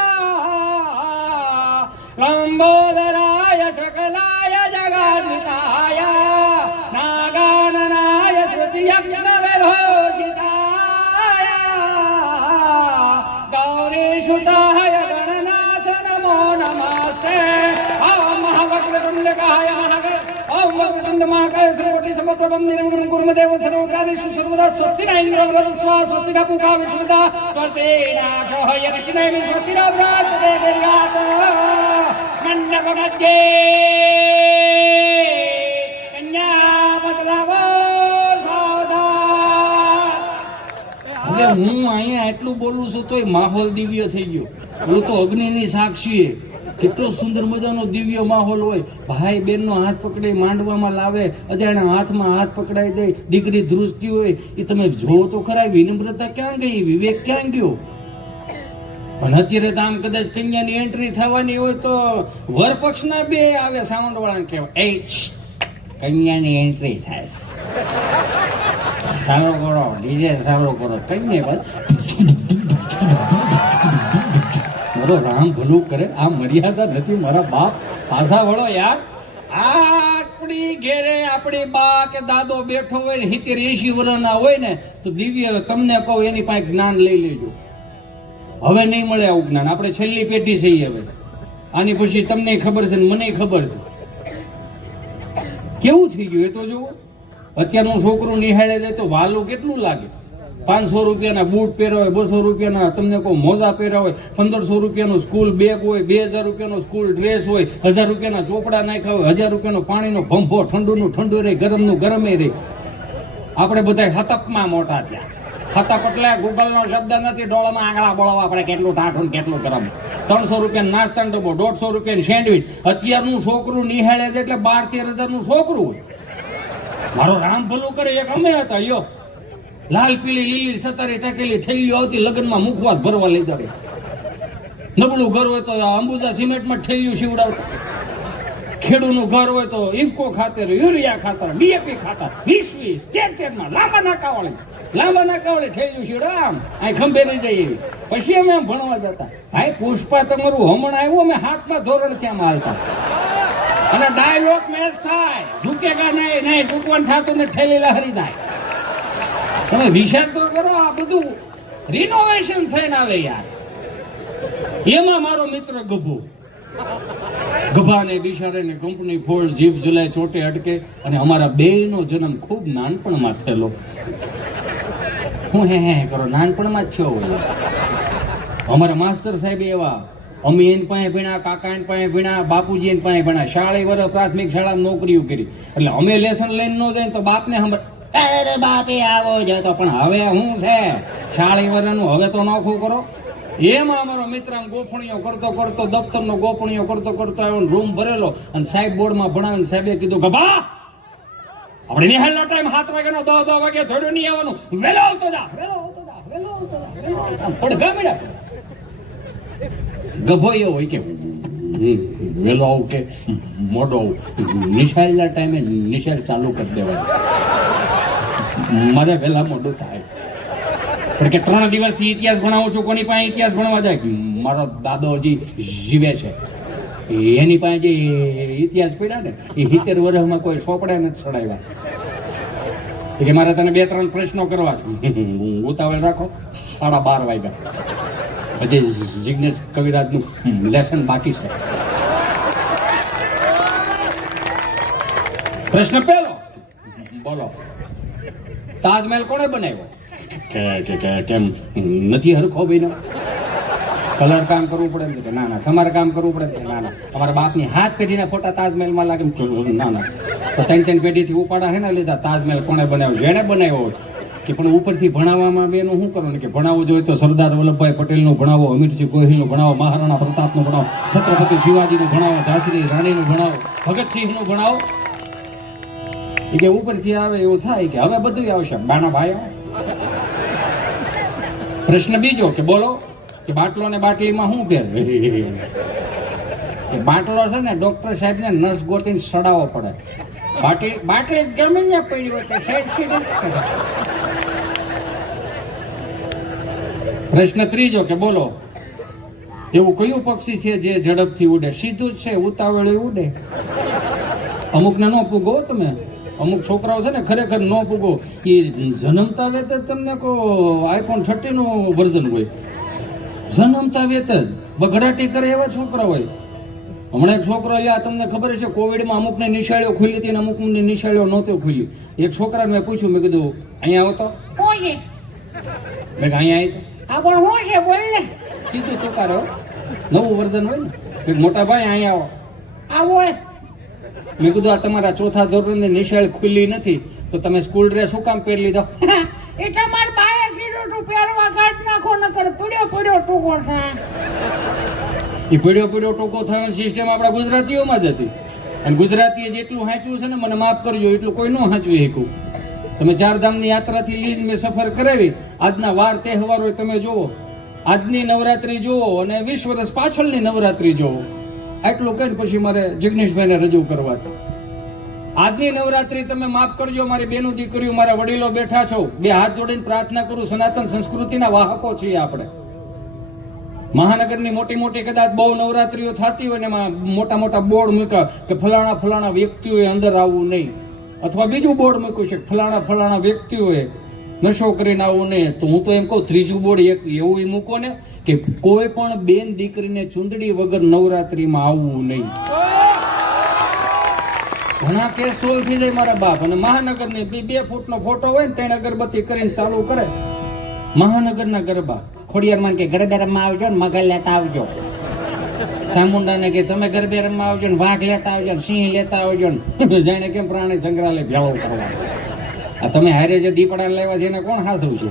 લંબોદરાય શકલાય જગદ્વિતાય નાગાનનાય શ્રુતિયજ્ઞ વિભૂષિતાય ગૌરીસુતાય ગણનાથ નમો નમસ્તે. ઓમ મહાવક્રતુંડકાય ઓમ વક્રતુંડ મહાકાય શ્રીકોટી સમસ્ત વંદનમ ગુરું ગુરુમદેવ સર્વકાર્યેષુ સર્વદા. સ્વસ્તિ ન ઇન્દ્રો વૃધસ્વા સ્વસ્તિ ન પૂષા વિશ્વદા સ્વસ્તિ નાશો યક્ષિણેમિ સ્વસ્તિ ન બૃહસ્પતે દર્યાત મંડપમધ્યે કન્યા પતરાવો સાવધાન. હવે હું અહીંયા એટલું બોલું છું તોય માહોલ દિવ્ય થઈ ગયો. હું તો અગ્નિની સાક્ષી. કેટલો સુંદર મજાનો દિવ્ય માહોલ હોય. ભાઈ બહેનનો હાથ પકડી માંડવામાં લાવે, અજાણ્યા હાથમાં હાથ પકડાઈ દે, દીકરી ધ્રુજતી હોય, એ તમે જોવો તો ખરા. વિનમ્રતા ક્યાં ગઈ, વિવેક ક્યાં ગયો? પણ અત્યારે તો આમ કદાચ કન્યાની એન્ટ્રી થવાની હોય તો વર પક્ષના બે આવે, સાઉન્ડ વાળાને કહેવાય, એ કન્યાની એન્ટ્રી થાય, સારો કરો, ડીજે સારો કરો, કઈ વાત. મારો રામ ભલું કરે, આ મર્યાદા નથી મારા બાપ. પાછા વળો યાર. આપણી ઘેરે આપણી બા કે દાદો બેઠો હોય ને 70-80 વર્ષના હોય ને તો દિવ્ય, તમને કહું એની પાસે જ્ઞાન લઈ લેજો. હવે નહીં મળે આવું જ્ઞાન. આપણે છેલ્લી પેઢી છીએ હવે. આની પછી તમને ખબર છે ને મને ખબર છે કેવું થઈ ગયું એ તો જુઓ. અત્યારનું છોકરું નિહાળે જાય તો વાલું કેટલું લાગે. 500 રૂપિયાના બૂટ પહેર્યા હોય, 200 રૂપિયાના તમને કહું મોજા પહેર્યા હોય, 1500 રૂપિયાનું સ્કૂલ બેગ હોય, 2000 રૂપિયાનો સ્કૂલ ડ્રેસ હોય, 1000 રૂપિયાના ચોપડા નાખ્યા હોય, 1000 રૂપિયાનો પાણીનો ભંભો, ઠંડુનું ઠંડુ રહે, ગરમનું ગરમે રહે. આપણે બધા હતપમાં મોટા થયા. હતપ એટલે ગૂગલનો શબ્દ નથી, ડોળામાં આંગળા બોળવા આપણે કેટલું ટાઢું ને કેટલું ગરમ. 300 રૂપિયા નાસ્તાનો ડબ્બો, 150 રૂપિયાની સેન્ડવીચ. અત્યારનું છોકરું નિહાળે છે એટલે 12-13 હજારનું છોકરું હોય. મારો રામ ભલું કરે, એક અમે હતા યો લાલ પીળી લીલી સતારી ટાકેલી ઠેલીઓ આવતી લગ્નમાં મુખવાસ ભરવા લઈ જાય. નબળું ઘર હોય તો અંબુજા સિમેન્ટમાં ઠેલીઓ સીવડાવતા. ખેડૂતનું ઘર હોય તો ઇફકો ખાતર, યુરિયા ખાતર, ડીએપી ખાતર 20-20 માં લાંબા નાકાવાળી ઠેલીઓ સીવડાવ અહીં ખંભે રહી જાય એવી. પછી અમે આમ ભણવા જતા. ભાઈ પુષ્પા તમારું હમણાં આવ્યું, અમે 7મા ધોરણ ત્યાં માલતા. અને ડાયલોગ મેચ થાય, ઝૂકેગા નહીં ઝૂકવાનું થતું ને ઠેલી લહરી જાય. તમે વિચાર તો કરો, આ બધું રિનોવેશન થઈને આવે યાર. એમાં મારો મિત્ર ગભાને બિચારાને કંપની ફોડ જીભ જુલાઈ ચોટે અટકે. અને અમારા બેયનો જન્મ ખૂબ નાનપણમાં થયેલો. હું હે કરો, નાનપણમાં જ છો. અમારા માસ્ટર સાહેબ એવા, અમે એની પાસે ભણ્યા, કાકા એની પાસે ભણ્યા, બાપુજી એની પાસે ભણ્યા. 40 વર્ષ પ્રાથમિક શાળામાં નોકરીઓ કરી. એટલે અમે લેસન લઈને ન જાય તો બાપને અરે બાપે આવો જતો. પણ હવે હું છે 40 વર્ષનું, હવે તો નોખું કરો. એમાં અમારો મિત્ર ગોપણીઓ કરતો દફતરનો ગોપણીઓ કરતો આવ્યો, રૂમ ભરેલો. અને સાહેબ બોર્ડમાં ભણાવીને સાહેબે કીધું કે બા આપણે નિહાળનો ટાઈમ 7 વાગ્યાનો 10 વાગે થોડો નહીં આવવાનું, વેલો આવતો જા. પડઘા મળ્યા. ગભો એવો હોય કે વેલો આવું કે મોડો આવું. નિશાળના ટાઈમે નિશાળ ચાલુ કરી દેવાય. મારે વહેલા મોડું થાય. પણ કે 3 દિવસથી ઇતિહાસ ભણાવું છું. કોની પાસે ઇતિહાસ ભણવા જાય? મારો દાદો હજી જીવે છે, એની પાસે જે ઇતિહાસ પડ્યા ને એ 70 વર્ષમાં કોઈ સોપડા નથી ચડાવ્યા. કે મારે તને 2-3 પ્રશ્નો કરવા છે, ઉતાવળ રાખો. 12:30 વાગ્યા, હજી જિગ્નેશ કવિરાજનું લેસન બાકી છે. પ્રશ્ન પહેલો, બોલો તાજમહેલ કોણે બનાવ્યો? કેમ નથી હરખો ભાઈ? કલર કામ કરવું પડે કે ના સમાર કામ કરવું પડે કે ના અમારા બાપની હાથ પેઢીના ફોટા તાજમહેલમાં લાગે ના તો 3 પેઢીથી ઉપાડા હે ને લીધા. તાજમહેલ કોણે બનાવ્યો? જેણે બનાવ્યો કે પણ ઉપરથી ભણાવવામાં બેનું શું કરવાનું કે ભણાવવું જોઈએ તો સરદાર વલ્લભભાઈ પટેલનું ભણાવો, અમીરસિંહ ગોહિલનું ભણાવો, મહારાણા પ્રતાપનું ભણાવો, છત્રપતિ શિવાજીનું ભણાવો, ઝાંસીની રાણીનું ભણાવો, ભગતસિંહનું ભણાવો. એ કે ઉપરથી આવે એવું થાય કે હવે બધું આવશે બાના ભાઈઓ. પ્રશ્ન બીજો કે બોલો કે બાટલો ને બાટલીમાં શું ફેર? બાટલો છે ને ડોક્ટર સાહેબ ને નસ ગોતીને સડાવવો પડે. બાટલી ગમે ત્યાં પડી હોય તો સાઈડ. પ્રશ્ન ત્રીજો કે બોલો એવું કયું પક્ષી છે જે ઝડપથી ઉડે? સીધું જ છે, ઉતાવળે ઉડે. અમુકને ન પૂગો તમે, અમુક છોકરાઓ છે ને ખરેખર ન પૂગો. એ જન્મતા વેત જ તમને કહો iPhone 13 નું વર્ઝન હોય. જન્મતા વેત જ બગડાટી કરે એવા છોકરા હોય. હમણાં એક છોકરો તમને ખબર છે કોવિડમાં અમુકને નિશાળીઓ ખુલી હતી અને અમુકની નિશાળીઓ નહોતી ખુલી. એક છોકરાને મેં પૂછ્યું, મેં કીધું અહીંયા આવો તો મેં અહીંયા આવી તો શું છે બોલ ને. સીધું ચોકારો નવું વર્ધન હોય ને મોટા ભાઈ અહીંયા આવો. મેં કીધું આ તમારા 4થા ધોરણની નિશાળ ખુલ્લી નથી તો તમે સ્કૂલ ડ્રેસ શું કામ પહેરી લીધો? એ તમારા બાએ કીધું તું પહેરવા કાઢ નાખો નકર પડ્યો ટૂંકો થાય. એ પડ્યો ટૂંકો થવાની સિસ્ટમ આપણા ગુજરાતીઓમાં જ હતી. અને ગુજરાતીએ જેટલું સાચવું છે ને મને માફ કરજો એટલું કોઈ ન સાચવી શકું. તમે 4 ધામની યાત્રાથી લઈને મેં સફર કરાવી. આજના વાર તહેવારો તમે જુઓ, આજની નવરાત્રી જુઓ અને 20 વર્ષ પાછળની નવરાત્રી જુઓ. આટલું કહીને પછી મારે જિગ્નેશભાઈને રજૂ કરવા. આજની નવરાત્રી તમે માફ કરજો, મારી બેનું દીકરીઓ મારા વડીલો બેઠા છો, 2 હાથ જોડીને પ્રાર્થના કરું. સનાતન સંસ્કૃતિના વાહકો છીએ આપણે. મહાનગરની મોટી કદાચ બહુ નવરાત્રીઓ થતી હોય ને એમાં મોટા બોર્ડ મૂક્યા કે ફલાણા વ્યક્તિઓએ અંદર આવવું નહીં, અથવા બીજું બોર્ડ મૂક્યું છે ફલાણા વ્યક્તિઓએ નશો કરીને આવવું નહીં. તો હું તો એમ કહું ત્રીજું બોર્ડ એક એવું મૂકો ને કે કોઈ પણ બેન દીકરીને ચૂંદડી વગર નવરાત્રીમાં આવવું નહીં. ઘણા કેસ સોલ્વ થઈ જાય મારા બાપ. અને મહાનગરની 2 ફૂટનો ફોટો હોય ને 3 અગરબત્તી કરીને ચાલુ કરે. મહાનગરના ગરબા ખોડિયારમાં કે ગરબે રમવા આવજો ને મગર લેતા આવજો. ચામુંડાને કે તમે ગરબે રમવા આવજો ને વાઘ લેતા આવજો ને સિંહ લેતા આવજો ને જાણે કેમ પ્રાણી સંગ્રહાલય ભેળો કરવા. આ તમે હારે જે દીપડા લેવા છે એને કોણ હાથું છે?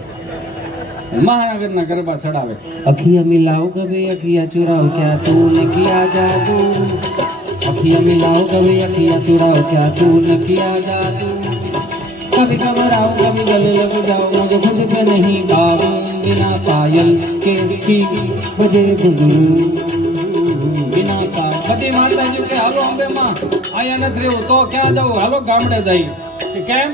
મહાનગરના ગરબા ચડાવે. અખિયા મિલાઓ કભે અખિયા ચુરાઓ ક્યાં તૂને કિયા જાદુ, અખિયા મિલાઓ કભે અખિયા ચુરાઓ ક્યાં તૂને કિયા જાદુ, कभी घबराओ कभी गले लग जाओ मुझे खुद पे नहीं बाबू, बिना पायल के बजे घुंघरू, बिना पायल. બધી માતાજી કે હાલો અંબે માં આયા નથી રહેવું તો ક્યાં જવું, હાલો ગામડે જઈ. કે કેમ?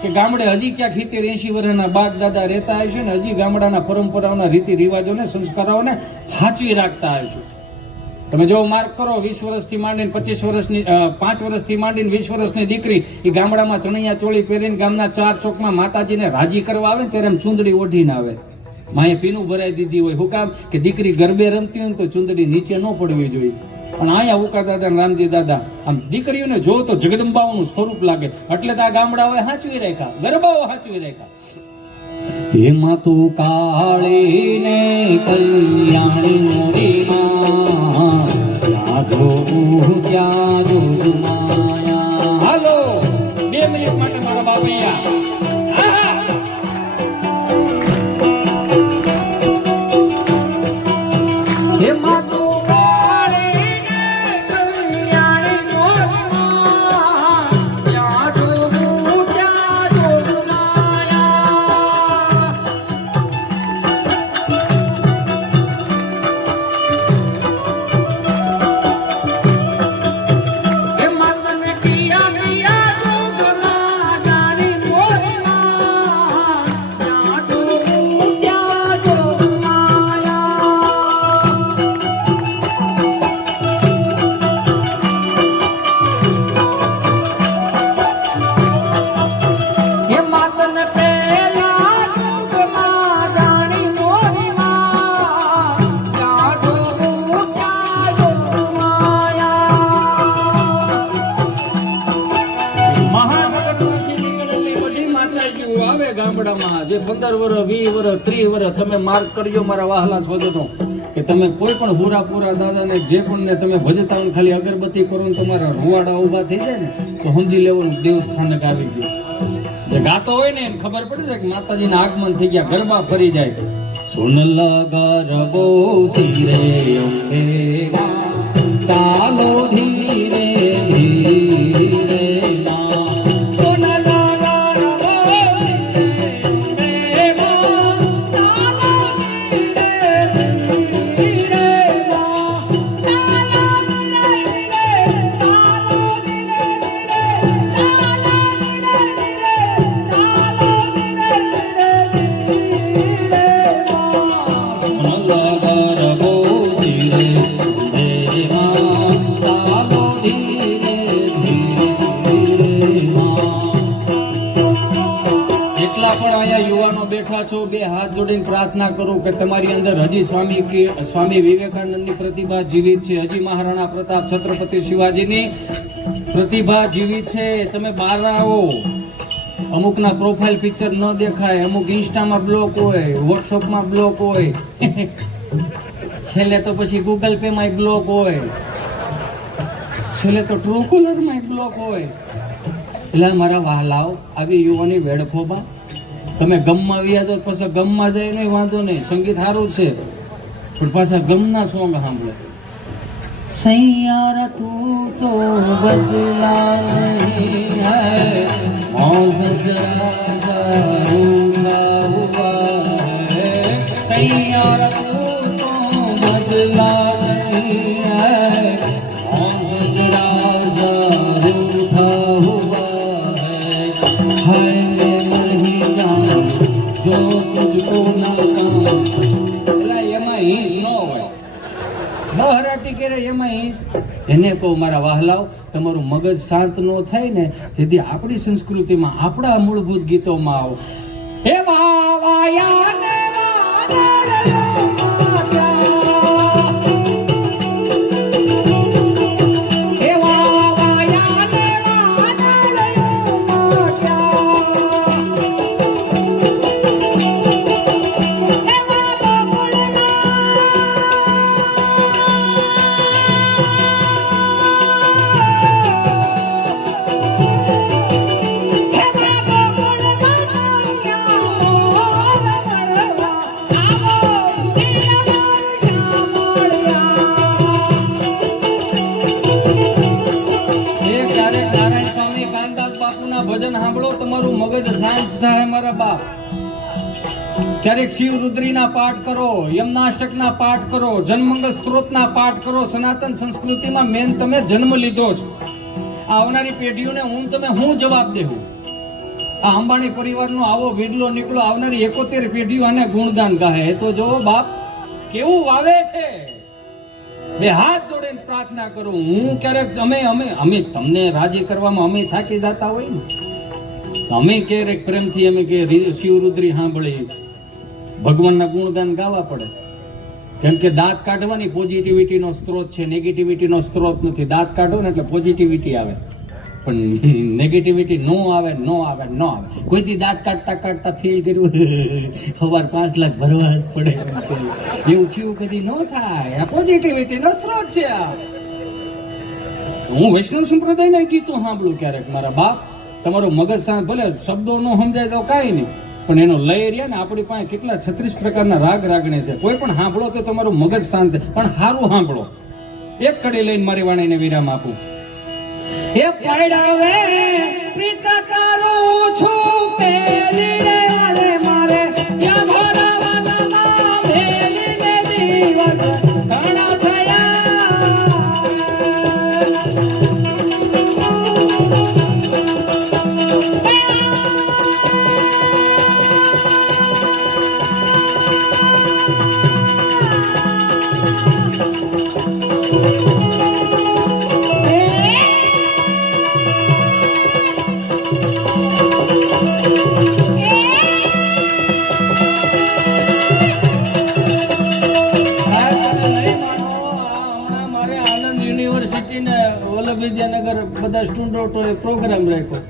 કે ગામડે હજી ક્યાં 70-80 વર્ષના બાપ દાદા રહેતા હશે ને હજી ગામડાના પરંપરાઓના રીતિ રિવાજોને સંસ્કારોને સાચવી રાખતા હશે. તમે જો માર્ક કરો 20 વર્ષથી માંડીને 25 વર્ષની 5 વર્ષથી માંડીને 20 વર્ષની દીકરી એ ગામડામાં ચણિયા ચોળી પહેરીને ગામના 4 ચોકમાં માતાજીને રાજી કરવા આવે ને ત્યારે એમ ચૂંદડી ઓઢીને આવે. માએ પીનું ભરાઈ દીધી હોય. શું કામ? કે દીકરી ગરબે રમતી હોય ને તો ચૂંદડી નીચે ન પડવી જોઈએ. પણ અહીંયા ઉકા દાદા ને રામજી દાદા આમ દીકરીઓને જો તો જગદંબાઓનું સ્વરૂપ લાગે. એટલે તો આ ગામડાઓએ સાચવી રાખ્યા, ગરબાઓ સાચવી રાખ્યા. એમાં તું કાળી ને કલ્યાણી મોરી માં ક્યાં જો માયા. હાલો 2 મિનિટ માટે મારા બાબૈયા. એમાં તું કાળી ને કલ્યાણી મોરી માં ક્યાં જો ગામડામાં જે 15 વર્ષ 20 વર્ષ 30 વર્ષ તમે માર્ક કરજો મારા વહાલા સ્વજનો કે તમે કોઈ પણ હુરાપુરા દાદાને જે પણ ને તમે ભજતા હોય ખાલી અગરબત્તી કરો ને તમારા રૂવાડા ઊભા થઈ જાય ને તો સમજી લેવાનું દેવસ્થાનક આવી ગયું. જે ગાતો હોય ને એને ખબર પડી જાય કે માતાજીના આગમન થઈ ગયા, ગરબા ફરી જાય. સોનલા ગરબો સિરે અંબે ચાલો ધીરે ધીરે બેઠા છો, 2 હાથ જોડીને પ્રાર્થના કરું કે તમારી અંદર હજી સ્વામી વિવેકાનંદની પ્રતિભા જીવિત છે, હજી મહારાણા પ્રતાપ છત્રપતિ શિવાજીની પ્રતિભા જીવિત છે. તમે બહાર આવો. અમુકના પ્રોફાઇલ પિક્ચર ન દેખાય, અમુક ઇન્સ્ટામાં બ્લોક હોય, વોટ્સઅપમાં બ્લોક હોય, છેલ્લે તો પછી ગૂગલ પે માં બ્લોક હોય, છેલ્લે તો ટ્રુ કોલર માં બ્લોક હોય. એટલે મારા વહાલાઓ આવી યુવાની વેડફોમાં તમે ગમમાં આવ્યા તો પાછા ગમમાં જાય નહીં વાંધો નહીં, સંગીત સારું છે પણ પાછા ગમના સોંગ સાંભળે. સૈયારા તું તો બદલા નહીં હૈ મૌજ જરા ઝરૂખા હુઆ હૈ, સૈયારા તું તો બદલા નહીં હૈ મૌજ જરા ઝરૂખા હુઆ હૈ જો તુજકો ના કામ. એટલે એમાં હિંસ ન હોય, બહરાટી કરે એમાં હિંસ. એને કહું મારા વહાલાઓ તમારું મગજ શાંત ન થાય ને તેથી આપણી સંસ્કૃતિમાં આપણા મૂળભૂત ગીતોમાં આવો. હે વાવાયા ને ભજન સાંભળો, તમારું મગજ શાંત થાય મારા બાપ. ક્યારેક શિવ રુદ્રીના પાઠ કરો, યમનાષ્ટકના પાઠ કરો, જનમંગલ સ્ત્રોતના પાઠ કરો. સનાતન સંસ્કૃતિમાં મેન તમે જન્મ લીધો છે. આવનારી પેઢીઓને તમે હું જવાબ દેવું? આ અંબાણી પરિવારનો આવો વિડલો નીકળો, આવનારી 71 પેઢીઓ આને ગુણગાન ગાહે. તો જો બાપ કેવું વાવે છે. બે હાથ જોડીને પ્રાર્થના કરું. હું ક્યારેક અમે તમને રાજી કરવામાં અમે થાકી જતા હોય ને, અમે ક્યારેક પ્રેમથી અમે કે શિવરુદ્રી સાંભળી, ભગવાનના ગુણગાન ગાવા પડે. કેમ કે દાંત કાઢવાની પોઝિટિવિટીનો સ્ત્રોત છે, નેગેટિવિટીનો સ્ત્રોત નથી. દાંત કાઢો ને એટલે પોઝિટિવિટી આવે, પણ નેગેટિવિટી નો આવે. કોઈથી દાંત કાઢતા ફીલ કર્યું સવાર 5 લાખ ભરવા જ પડે એવું થયું કદી ન થાય. આ પોઝિટિવિટીનો સ્ત્રોત છે. આ હું વૈષ્ણવ સંપ્રદાયના ગીતો સાંભળું ક્યારેક મારા બાપ. તમારો મગજ શાંત, ભલે શબ્દો ન સમજાય તો કાંઈ નહીં, પણ એનો લય રહ્યા ને આપણી પાસે કેટલા 36 પ્રકારના રાગ રાગણે છે. કોઈ પણ સાંભળો તો તમારું મગજ શાંત થાય, પણ સારું સાંભળો. એક કડી લઈને મારી વાણીને વિરામ આપું. એ પડાવે પ્રીત કરું છું પેલીને આલે મારે ત્યાં ભરાવાના મેલીને દિવસ ઘણા થયા. વિદ્યાનગર બધા સ્ટુડન્ટોએ પ્રોગ્રામ રાખ્યો.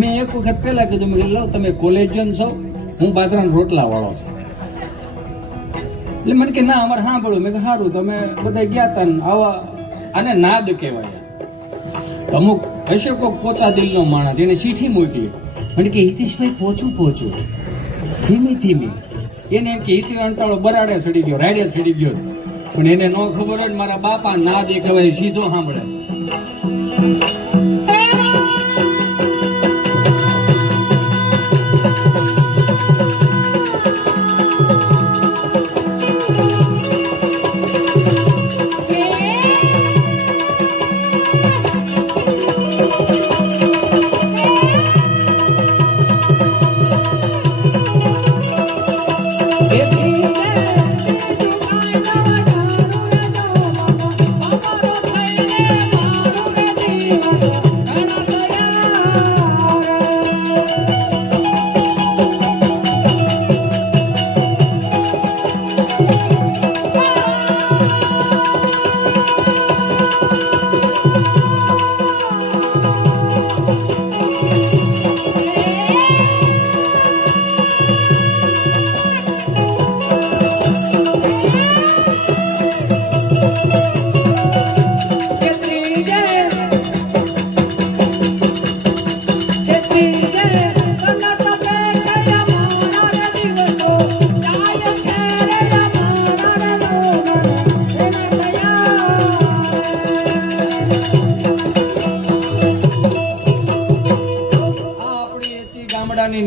મેં એક વખત પહેલા કીધું, મેં લો તમે કોલેજિયન છો, હું બાજરાના રોટલા વાળો છું. એટલે મને કે ના અમારે સાંભળ્યું. મેં સારું. તમે બધા ગયા હતા ને આવા આને નાદ કહેવાય. અમુક હશે કોઈક પોતા દિલનો માણસ, એને ચીઠી મોકલી. મને કે હિતેશભાઈ પહોંચું ધીમી. એને એમ કે હિતી અંટાળો બરાડે ચડી ગયો, રાડે ચડી ગયો. પણ એને ન ખબર હોય ને મારા બાપા ના દેખાવાય સીધો સાંભળે.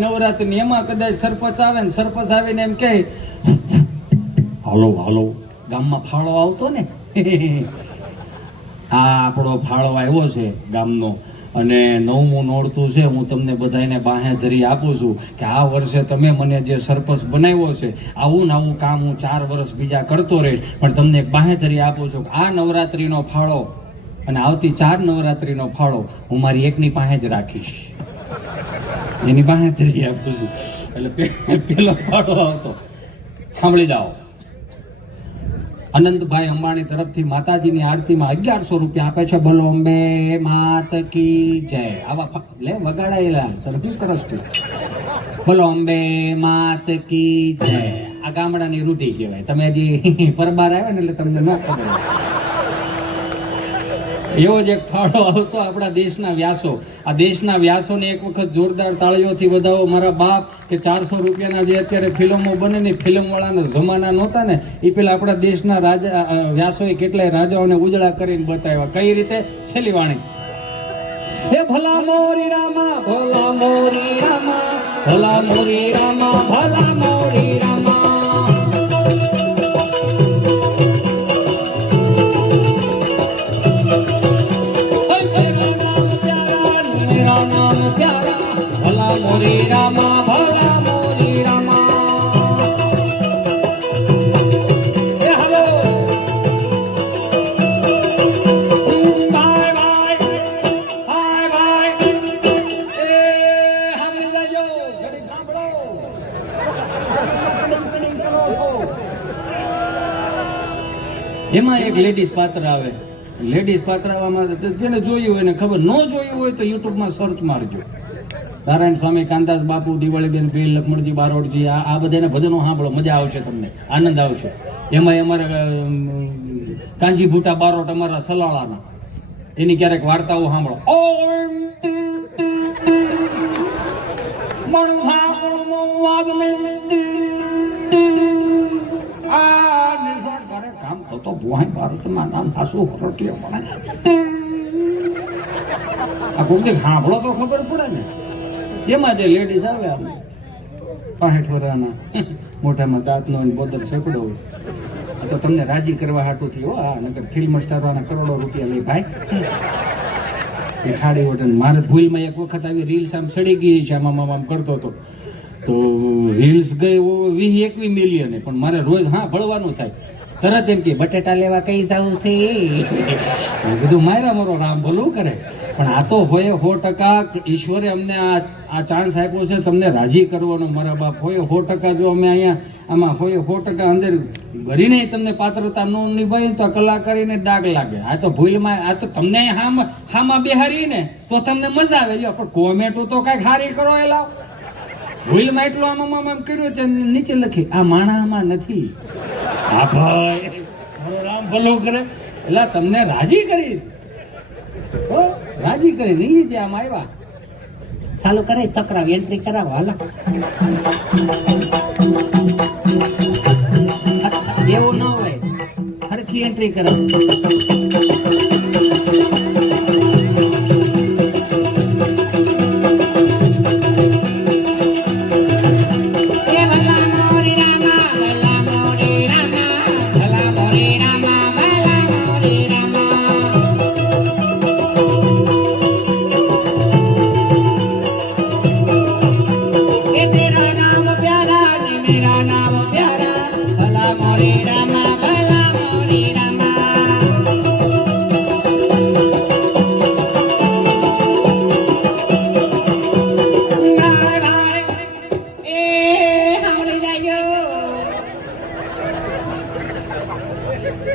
નવરાત્રી એમાં કદાચ સરપંચ આવે ને, સરપંચ આવીને એમ કહે હાલો ગામમાં ફાળો આવતો ને આ આપણો ફાળો આવ્યો છે ગામનો, અને 9મું નોરતું છે. હું તમને બધાને બાહે ધરી આપું છું કે આ વર્ષે તમે મને જે સરપંચ બનાવ્યો છે, આવું ને આવું કામ હું 4 વર્ષ બીજા કરતો રહીશ, પણ તમને બાહે ધરી આપું છું કે આ નવરાત્રીનો ફાળો અને આવતી 4 નવરાત્રીનો ફાળો હું મારી એકની પાસે જ રાખીશ. એની પાસે ધરી આપું છું. એટલે પેલો ફાળો આવતો. સાંભળી જાઓ. અનંતભાઈ અંબાણી તરફથી માતાજીની આરતીમાં 1100 રૂપિયા આપે છે. બોલો અંબે માત કી જય. આવા લે વગાડાયેલા તને શું કરસ તું? બોલો અંબે માત કી જય. આ ગામડાની રૂઢિ કહેવાય. તમે હજી પરબાર આવ્યા ને એટલે તમને ન ખબર. એવો જ એક ફાળો આવતો આપણા દેશના વ્યાસો. આ દેશના વ્યાસોને એક વખત જોરદાર તાળીઓથી વધાવો મારા બાપ. કે 400 રૂપિયાના જે અત્યારે ફિલ્મો બને ને, ફિલ્મવાળાના જમાના નહોતા ને, એ પેલા આપણા દેશના રાજા વ્યાસોએ કેટલાય રાજાઓને ઉજળા કરીને બતાવ્યા. કઈ રીતે? છેલ્લી વાણી. હે ભલા મોરી રામા ભલા મોરી રામા ભલા મોરી રામા ભલા મોરી રામા ભલા મોરી રામા ભલા મોરી રામા એ hello bye bye bye bye એ હમી જાજો ઘડી સાંભળો એમાં એક લેડીઝ પાત્ર આવે લેડીઝ પાત્ર આવવામાં જેને જોયું હોય ને ખબર ન જોયું હોય તો યુટ્યુબમાં સર્ચ મારજો નારાયણ સ્વામી કાંતાસ બાપુ દિવાળીબેન ભીલ લક્ષ્મણજી બારોટજી આ બધાને ભજનો સાંભળો મજા આવશે તમને આનંદ આવશે એમાં અમારા કાંજી ભૂટા બારોટ અમારા સલાળાના એની ક્યારેક વાર્તાઓ સાંભળો કામ થતો ભુવાઈ બારોટમાં નામ હાસુ હરોટીઓ પણ આ કોક સાંભળો તો ખબર પડે ને એમાં જે લેડીઝ આવે આપણે 65 વર્ષના મોઢામાં દાંતનો બોદર સેકડો હોય તો તમને રાજી કરવા હાટુથી હો આ નકર ફિલ્મ સ્ટારવાના કરોડો રૂપિયા લઈ ભાઈ એ ખાડી વટન મારે ભૂલમાં એક વખત આવી રીલ્સ આમ ચડી ગઈ છે આમ કરતો હતો તો રીલ્સ ગઈ 20-21 મિલિયન પણ મારે રોજ ભળવાનું થાય તરત એમ કે બટેટા લેવા કઈ જવું છે બધું માર્યા મારો રામ ભલું કરે પણ આ તો હોય 100% ઈશ્વરે અમને આ ચાન્સ આપ્યો છે તમને રાજી કરવાનો મારા બાપ હોય 100% જો અમે અહીંયા આમાં હોય 100% અંદર ભરીને તમને પાત્રતા ન નિભાવી તો કલાકારીને ડાઘ લાગે આ તો ભૂલમાં આ તો તમને હામાં બેહારી ને તો તમને મજા આવે જો પણ કોમેન્ટો તો કઈ ખારી કરો એ લાવ ભૂલમાં એટલું આમ કર્યું તે નીચે લખી આ માણામાં નથી હા ભાઈ રામ ભલું કરે એટલે તમને રાજી કરીશ રાજી કરી નહીં દે આમ આવ્યા ચાલુ કરે તકરાવ એન્ટ્રી કરાવો હાલો એવું ન હોય ફરથી એન્ટ્રી કરાવો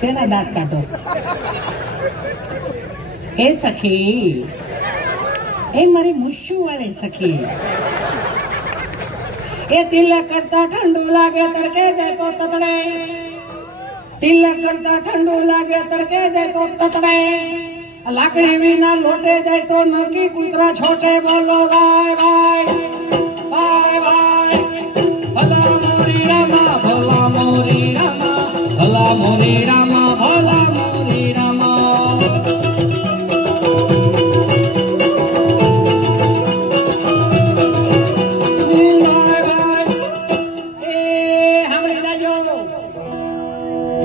શેના દાંત કાઢો એ સખી એ મારી મુશ્શુ વાળી સખી એ તિલક કરતા ઠંડુ લાગે તડકે જાય તો તતડે તિલક કરતા ઠંડુ લાગે તડકે જાય તો તતડે લાકડી વિના લોટે જાય તો નકી કૂતરા છોટે બોલો વાય વાય વાય વાય ભલા મોરી રામા ભલા મોરી રામા ભલા મોરી રામા ભલા મોરી રામા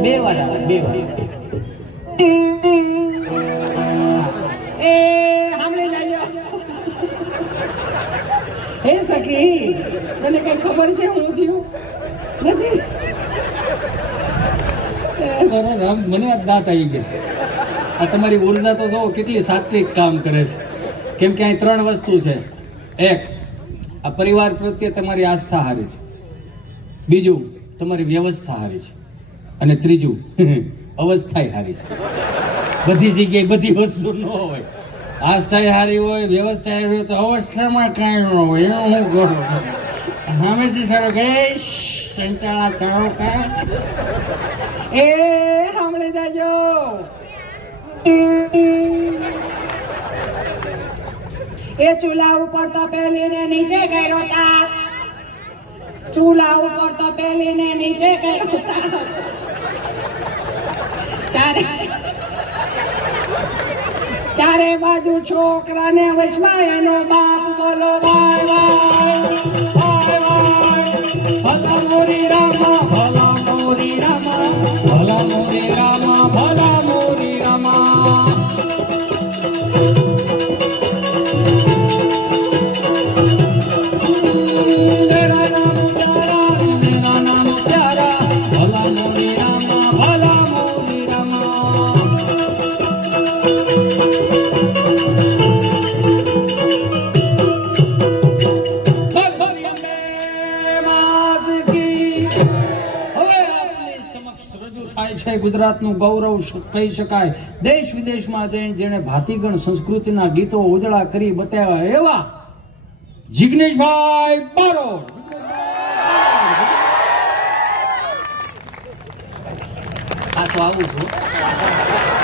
બે વાર એ સાંભળી જાય હે સખી તને કઈ ખબર છે હું થયું નથી મને આ દાંત આવી ગયા આ તમારી ઉર્જા તો જો કેટલી સાત્વિક કામ કરે છે કેમ કે અહીં 3 વસ્તુ છે એક આ પરિવાર પ્રત્યે તમારી આસ્થા હારી છે બીજું તમારી વ્યવસ્થા હારી છે અને ત્રીજું અવસ્થા હારી છે બધી જગ્યાએ બધી વસ્તુ ન હોય આસ્થા હારી હોય વ્યવસ્થા હારી હોય તો અવસ્થામાં કાંઈ ન હોય એનું હું કરું સામેથી સારો કે સંચાળા કરો કે એ સાંભળી જાજો એ ચૂલા ઉપર તો પેલીને નીચે કર્યો તા ચૂલા ઉપર તો પેલીને નીચે કર્યો તા ચારે બાજુ છોકરાને વચમાં એનો બાપ બોલો વાય વાય ભલા મોરી રામા ભલા મોરી રામા ભલા મોરી રામા ભલા મોરી રામા મેરા નામ પ્યારા ભલા મોરી રામા ભલા મોરી રામા ગુજરાતનું ગૌરવ કહી શકાય. દેશ વિદેશમાં જઈને જેણે ભાતીગણ સંસ્કૃતિના ગીતો ઉજળા કરી બતાવ્યા એવા જિગ્નેશભાઈ બારોટ. આ તો આવું છું